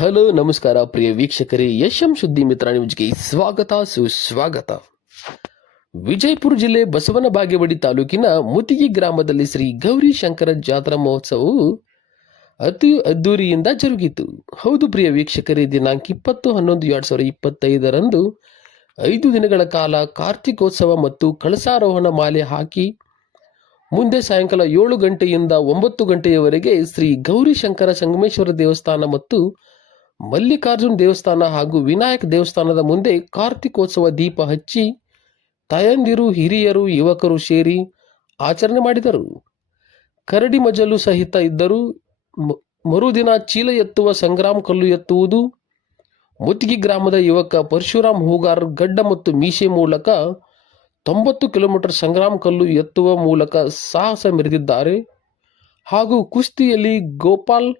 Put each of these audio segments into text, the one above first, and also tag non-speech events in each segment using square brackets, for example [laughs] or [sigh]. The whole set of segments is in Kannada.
ಹಲೋ, ನಮಸ್ಕಾರ ಪ್ರಿಯ ವೀಕ್ಷಕರೇ ಯಶಂ ಸುದ್ದಿ ಮಿತ್ರ ನಿಮಗೆ ಸ್ವಾಗತ, ಸುಸ್ವಾಗತ. ವಿಜಯಪುರ ಜಿಲ್ಲೆ ಬಸವನ ಬಾಗೇವಾಡಿ ತಾಲೂಕಿನ ಮುತಿಗಿ ಗ್ರಾಮದಲ್ಲಿ ಶ್ರೀ ಗೌರಿ ಶಂಕರ ಜಾತ್ರಾ ಮಹೋತ್ಸವವು ಅತಿ ಅದ್ದೂರಿಯಿಂದ ಜರುಗಿತು. ಹೌದು ಪ್ರಿಯ ವೀಕ್ಷಕರೇ, ದಿನಾಂಕ ಇಪ್ಪತ್ತು ಹನ್ನೊಂದು ಎರಡು ಸಾವಿರದ ಇಪ್ಪತ್ತೈದರಂದು ಐದು ದಿನಗಳ ಕಾಲ ಕಾರ್ತಿಕೋತ್ಸವ ಮತ್ತು ಕಳಸಾರೋಹಣ ಮಾಲೆ ಹಾಕಿ, ಮುಂದೆ ಸಾಯಂಕಾಲ ಏಳು ಗಂಟೆಯಿಂದ ಒಂಬತ್ತು ಗಂಟೆಯವರೆಗೆ ಶ್ರೀ ಗೌರಿ ಶಂಕರ ಸಂಗಮೇಶ್ವರ ದೇವಸ್ಥಾನ ಮತ್ತು ಮಲ್ಲಿಕಾರ್ಜುನ್ ದೇವಸ್ಥಾನ ಹಾಗೂ ವಿನಾಯಕ ದೇವಸ್ಥಾನದ ಮುಂದೆ ಕಾರ್ತಿಕೋತ್ಸವ ದೀಪ ಹಚ್ಚಿ ತಾಯಂದಿರು, ಹಿರಿಯರು, ಯುವಕರು ಸೇರಿ ಆಚರಣೆ ಮಾಡಿದರು. ಕರಡಿ ಮಜಲು ಸಹಿತ ಇದ್ದರು ಮರುದಿನ ಚೀಲ ಎತ್ತುವ ಸಂಗ್ರಾಮ್ ಕಲ್ಲು ಎತ್ತುವುದು, ಮುತ್ತಿಗೆ ಗ್ರಾಮದ ಯುವಕ ಪರಶುರಾಮ್ ಹೂಗಾರ್ ಗಡ್ಡ ಮತ್ತು ಮೀಸೆ ಮೂಲಕ ತೊಂಬತ್ತು ಕಿಲೋಮೀಟರ್ ಸಂಗ್ರಾಮ್ ಕಲ್ಲು ಎತ್ತುವ ಮೂಲಕ ಸಾಹಸ ಮೆರೆದಿದ್ದಾರೆ. ಹಾಗೂ ಕುಸ್ತಿಯಲ್ಲಿ ಗೋಪಾಲ್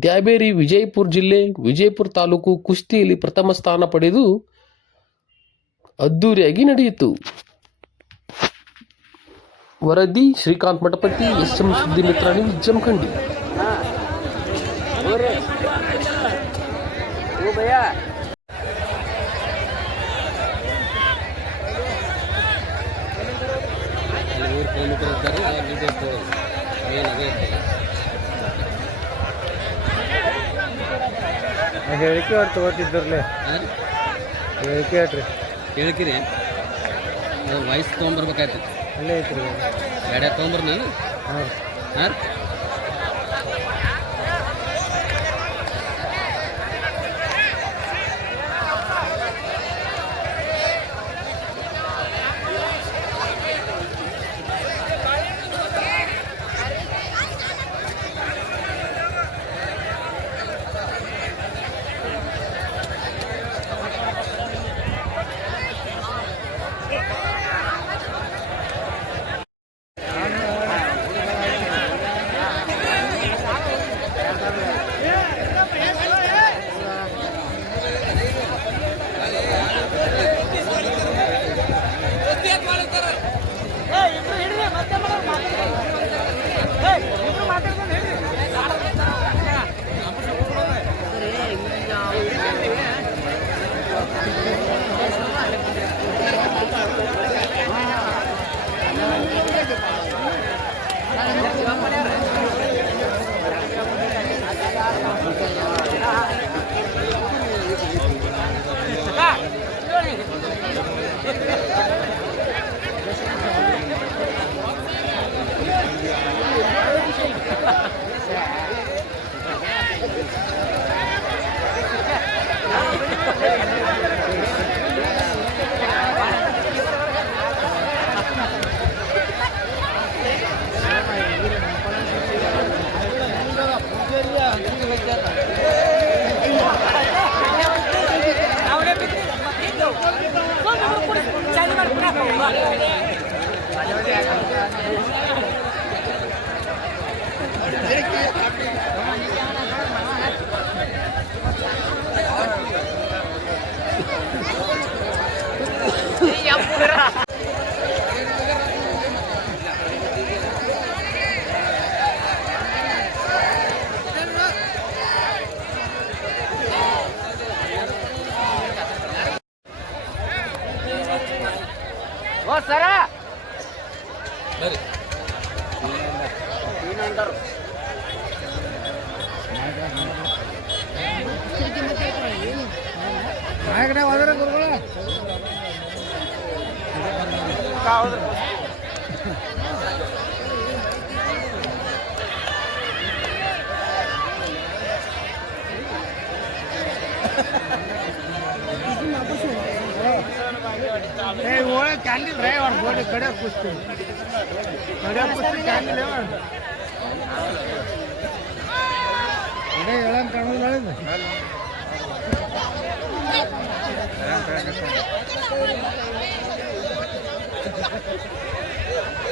ದ್ಯಾಬೇರಿ ವಿಜಯಪುರ ಜಿಲ್ಲೆ ವಿಜಯಪುರ ತಾಲೂಕು ಕುಸ್ತಿಯಲ್ಲಿ ಪ್ರಥಮ ಸ್ಥಾನ ಪಡೆದು ಅದ್ದೂರಿಯಾಗಿ ನಡೆಯಿತು ವರದಿ ಶ್ರೀಕಾಂತ್ ಮಠಪತಿ ಎಸ್ ಎಂ ಸುದ್ದಿ ಮಿತ್ರ ನ್ಯೂಸ್ ಜಮಖಂಡಿ ಅದೇ ಹೇಳಿಕೆ ಅವ್ರು ತಗೋತಿದ್ರಲ್ಲೇ ಹಾಂ ಹೇಳಿಕೆ ಹೇಳ್ರಿ. ಕೇಳ್ಕಿರಿ ಅದು ವಾಯ್ಸ್ ತೊಗೊಂಬರ್ಬೇಕಾಯ್ತು ಅಲ್ಲೇ ಐತ್ರಿ. ಗಾಡ್ಯಾಗ ತೊಗೊಂಬರ್ ನಾನು ಹಾಂ. ಹಾಂ Ya pura. ಸರ? ನಾಯಕನೇ ಹೋದ್ರ ಗುರುಗಳ. ರೇ ಅವ್ರ ಗೋಡೆ ಕಡೆ ಕುಸ್ತಿ ಕಡೆ ಕುಸ್ತಿ ಕ್ಯಾಂಡಿಲ್ ಇದೇ ಹೇಳಂತ ಕಾಣೋದಿಲ್ಲ ಪಾಪ ಆಗ್ತದೆ ಕುಸ್ತಿ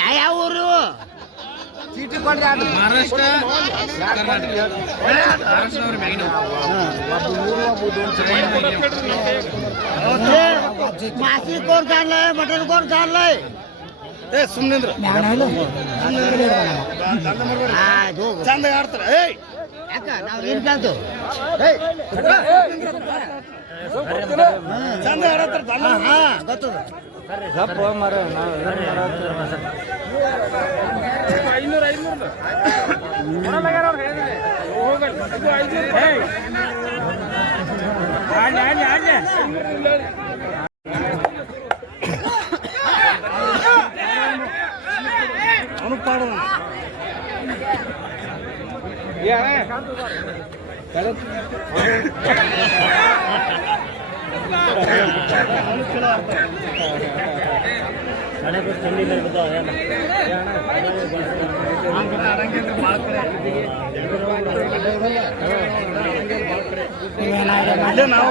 ಯಾವ ಊರು? ಚೀಟಿ ಕೊಡ್ರಿ ಅದು. ಮಹಾರಾಷ್ಟ್ರ ಮಾಸಿ ಕೋರ್ ಕಾಣ್ಲೇ ಮಟನ್ ಕೋರ್ ಕಾಣ್ಲೇ? ಏ ಸುಮ್ಮನಿಂದ್ರ ಚಂದ ಆಡ್ತಾರ. ಏಯ್ ಯಾಕ ನಾವು ಏನ್ ಕೇಳ್ತು? ಚಂದ ಆಡತ್ತಾರ ಹಾ ಗೊತ್ತದ. ಅವನು [laughs] ನಾವು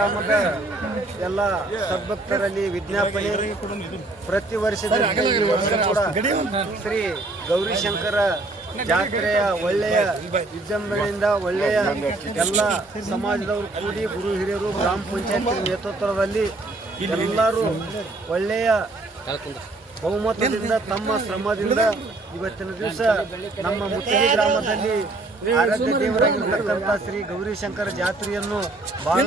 ಗ್ರಾಮದ ಎಲ್ಲ ಸದ್ಭಕ್ತರಲ್ಲಿ ವಿಜ್ಞಾಪನೆ ಪ್ರತಿ ವರ್ಷದ ಕೂಡ ಶ್ರೀ ಗೌರಿಶಂಕರ ಜಾತ್ರೆಯ ಒಳ್ಳೆಯ ವಿಜೃಂಭಣೆಯಿಂದ ಒಳ್ಳೆಯ ಎಲ್ಲ ಸಮಾಜದವರು ಕೂಡಿ ಗುರು ಹಿರಿಯರು ಗ್ರಾಮ ಪಂಚಾಯತ್ ನೇತೃತ್ವದಲ್ಲಿ ಎಲ್ಲರೂ ಒಳ್ಳೆಯ ಬಹುಮತದಿಂದ ತಮ್ಮ ಶ್ರಮದಿಂದ ಇವತ್ತಿನ ದಿವಸ ನಮ್ಮ ಮುತ್ತಿಗೆ ಗ್ರಾಮದಲ್ಲಿ ಆರಾಧ್ಯ ದೇವರಾಗಿರ್ತಕ್ಕಂಥ ಶ್ರೀ ಗೌರಿಶಂಕರ ಜಾತ್ರೆಯನ್ನು ಬಹಳ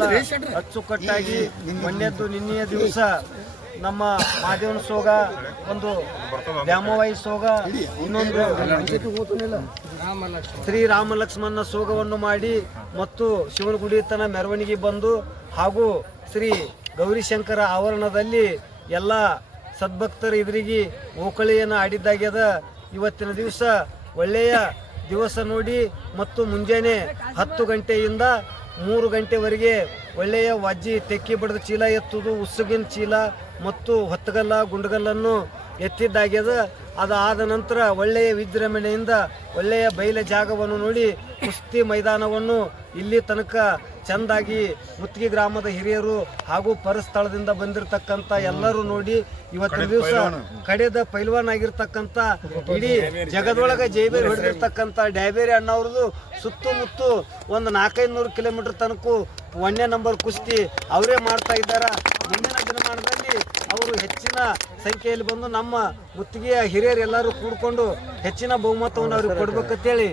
ಅಚ್ಚುಕಟ್ಟಾಗಿ ಮೊನ್ನೆದ್ದು ನಿನ್ನೆಯ ದಿವಸ ನಮ್ಮ ಮಾದೇವನ ಸೋಗ ಒಂದು ದ್ಯಾಮವಾಯಿ ಸೋಗ ಇನ್ನೊಂದು ಶ್ರೀ ರಾಮ ಲಕ್ಷ್ಮಣ ಸೋಗವನ್ನು ಮಾಡಿ ಮತ್ತು ಶಿವನ ಗುಡಿತನ ಮೆರವಣಿಗೆ ಬಂದು ಹಾಗೂ ಶ್ರೀ ಗೌರಿಶಂಕರ ಆವರಣದಲ್ಲಿ ಎಲ್ಲ ಸದ್ಭಕ್ತರ ಎದುರಿಗೆ ಓಕಳಿಯನ್ನು ಆಡಿದ್ದಾಗ್ಯದ. ಇವತ್ತಿನ ದಿವಸ ಒಳ್ಳೆಯ ದಿವಸ ನೋಡಿ ಮತ್ತು ಮುಂಜಾನೆ ಹತ್ತು ಗಂಟೆಯಿಂದ ಮೂರು ಗಂಟೆವರೆಗೆ ಒಳ್ಳೆಯ ವಾಜ್ಜಿ ತೆಕ್ಕಿ ಬಡಿದ ಚೀಲ ಎತ್ತುವುದು, ಉಸುಗಿನ ಚೀಲ ಮತ್ತು ಹೊತ್ತಗಲ್ಲ, ಗುಂಡಗಲ್ಲನ್ನು ಎತ್ತಿದ್ದಾಗ್ಯದ. ಅದಾದ ನಂತರ ಒಳ್ಳೆಯ ವಿಜೃಂಭಣೆಯಿಂದ ಒಳ್ಳೆಯ ಬಯಲ ಜಾಗವನ್ನು ನೋಡಿ ಕುಸ್ತಿ ಮೈದಾನವನ್ನು ಇಲ್ಲಿ ತನಕ ಚೆಂದಾಗಿ ಮುತ್ತಿಗೆ ಗ್ರಾಮದ ಹಿರಿಯರು ಹಾಗೂ ಪರಸ್ಥಳದಿಂದ ಬಂದಿರತಕ್ಕಂತ ಎಲ್ಲರೂ ನೋಡಿ ಇವತ್ತಿನ ದಿವಸ ಕಡೆದ ಪೈಲ್ವಾನ್ ಆಗಿರ್ತಕ್ಕಂತ ಇಡೀ ಜಗದೊಳಗ ಜೈಬೇರಿ ಹೊಡೆದಿರ್ತಕ್ಕಂತ ಡ್ಯಾಬೇರಿ ಅಣ್ಣವ್ರದ್ದು ಸುತ್ತಮುತ್ತು ಒಂದು ನಾಲ್ಕೈದು ನೂರು ಕಿಲೋಮೀಟರ್ ತನಕ ಒಂದನೇ ನಂಬರ್ ಕುಸ್ತಿ ಅವರೇ ಮಾಡ್ತಾ ಇದ್ದಾರ? ಮುಂದಿನ ದಿನಮಾನದಲ್ಲಿ ಅವರು ಹೆಚ್ಚಿನ ಸಂಖ್ಯೆಯಲ್ಲಿ ಬಂದು ನಮ್ಮ ಮುತ್ತಿಗೆಯ ಹಿರಿಯರು ಎಲ್ಲರೂ ಕೂಡ್ಕೊಂಡು ಹೆಚ್ಚಿನ ಬಹುಮತವನ್ನು ಅವ್ರಿಗೆ ಕೊಡ್ಬೇಕಂತೇಳಿ?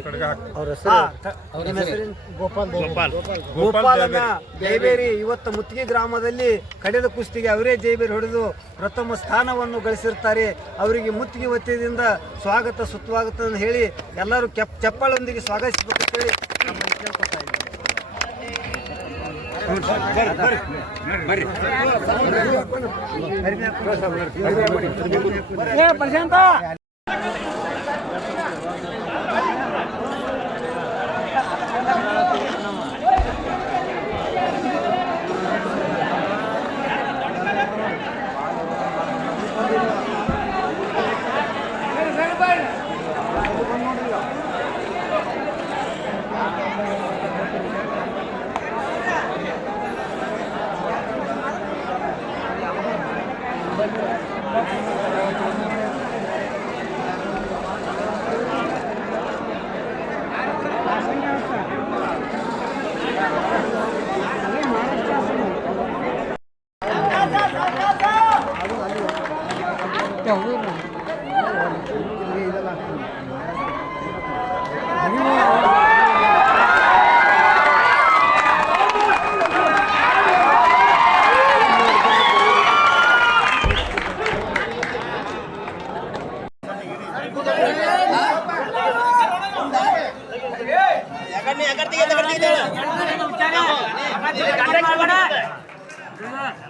ಗೋಪಾಲನ ಜೈಬೇರಿ ಇವತ್ತು ಮುತ್ತಿಗೆ ಗ್ರಾಮದಲ್ಲಿ ಕಡಿದ ಕುಸ್ತಿಗೆ ಅವರೇ ಜೈಬೇರಿ ಹೊಡೆದು ಪ್ರಥಮ ಸ್ಥಾನವನ್ನು ಗಳಿಸಿರ್ತಾರೆ. ಅವರಿಗೆ ಮುತ್ತಿಗೆ ವತಿಯಿಂದ ಸ್ವಾಗತ ಸುತ್ತವಾಗುತ್ತೆ ಅಂತ ಹೇಳಿ ಎಲ್ಲರೂ ಕೆಪ್ ಚಪ್ಪಾಳೊಂದಿಗೆ ಸ್ವಾಗತಿಸಬೇಕಂತೇಳಿ ಹೇಳಿ ಬರ್ರಿ ಪ್ರಶಾಂತ Jangan, jangan,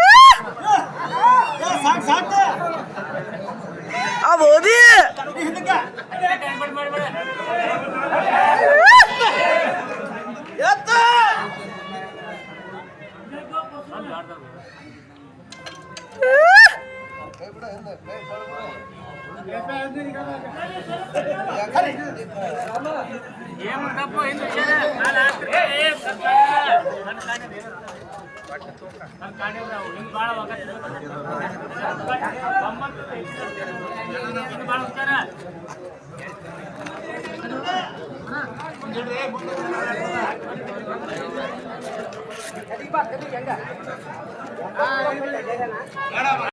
கண்டிப்பா கண்டிப்பா எங்க?